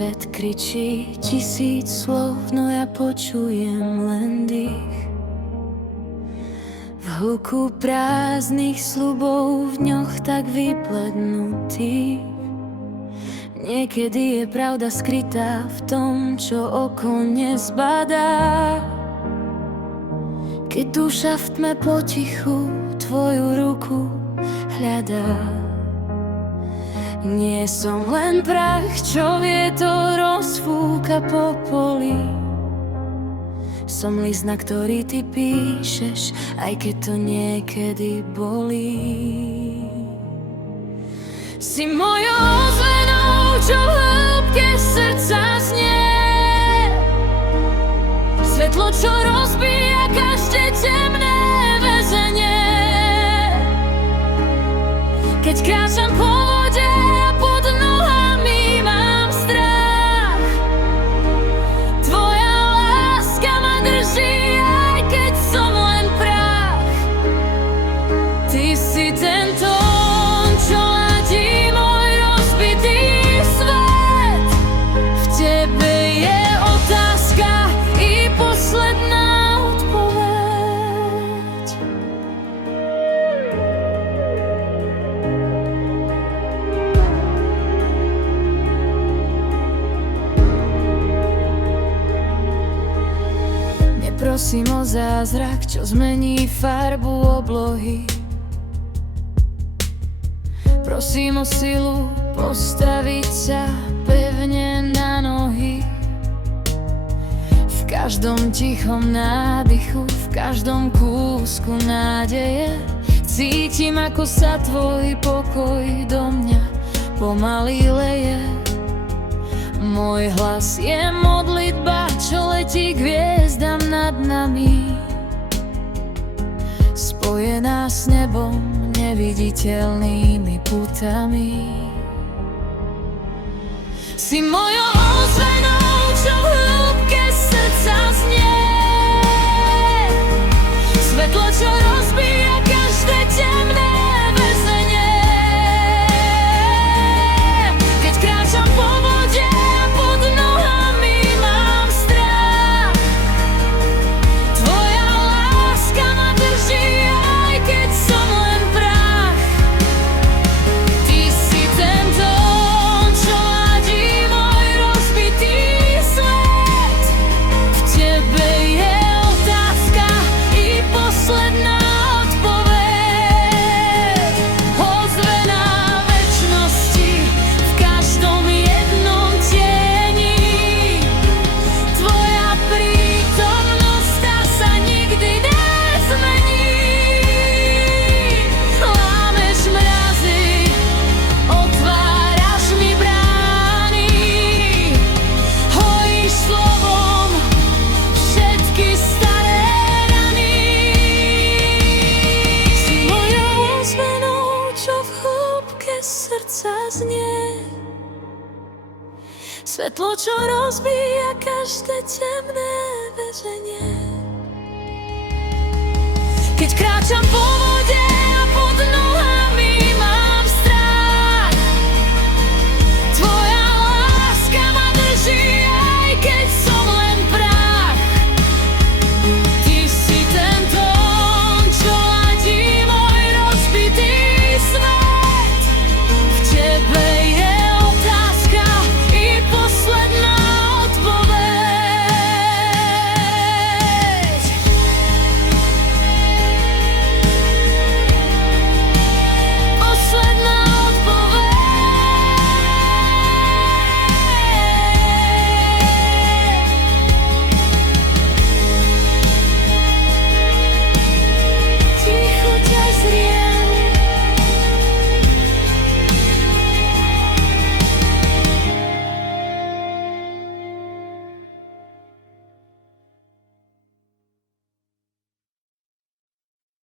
svet kričí 1000 slov, no ja počujem len dých. V hluku prázdnych sľubov, v ňoch tak vyplednutých. Niekedy je pravda skrytá v tom, čo oko nezbadá. Keď duša v tme potichu tvoju ruku hľadá. Nie som len prach, čo vietor rozfúka po poli. Som list, na ktorý ty píšeš, aj keď to niekedy bolí. Si mojou ozvenou, čo v hĺbke srdca znie. Svetlo, čo rozbíja každé temné väzenie. Keď kráčam po vode a pod nohami mám strach, tvoja láska ma drží, aj keď som len prach. Ty si ten tón, čo ladí môj rozbitý svet. V tebe je otázka i posledná odpoveď. Prosím o zázrak, čo zmení farbu oblohy. Prosím o silu postaviť sa pevne na nohy. V každom tichom nádychu, v každom kúsku nádeje cítim, ako sa tvoj pokoj do mňa pomaly leje. Môj hlas je modlitba, čo letí k hviezdam nad nami, spojená s nebom neviditeľnými putami. Si mojou ozvenou, čo v hĺbke srdca znie. Svetlo, čo rozbíja každé temné väzenie. Keď kráčam po vode a pod nohami mám strach, tvoja láska ma drží, aj keď som len prach. Ty si ten tón, čo ladí môj rozbitý svet. V tebe je otázka i posledná odpoveď. Ozvená večnosti v každom jednom tieni. Tvoja prítomnosť, tá sa nikdy nezmení. Lámeš mrazy, otváraš mi brány. Hojíš slovom všetky staré rany. Si mojou ozvenou, čo v hĺbke srdca znie. Svetlo, čo rozbíja každé temné väzenie. Keď kráčam po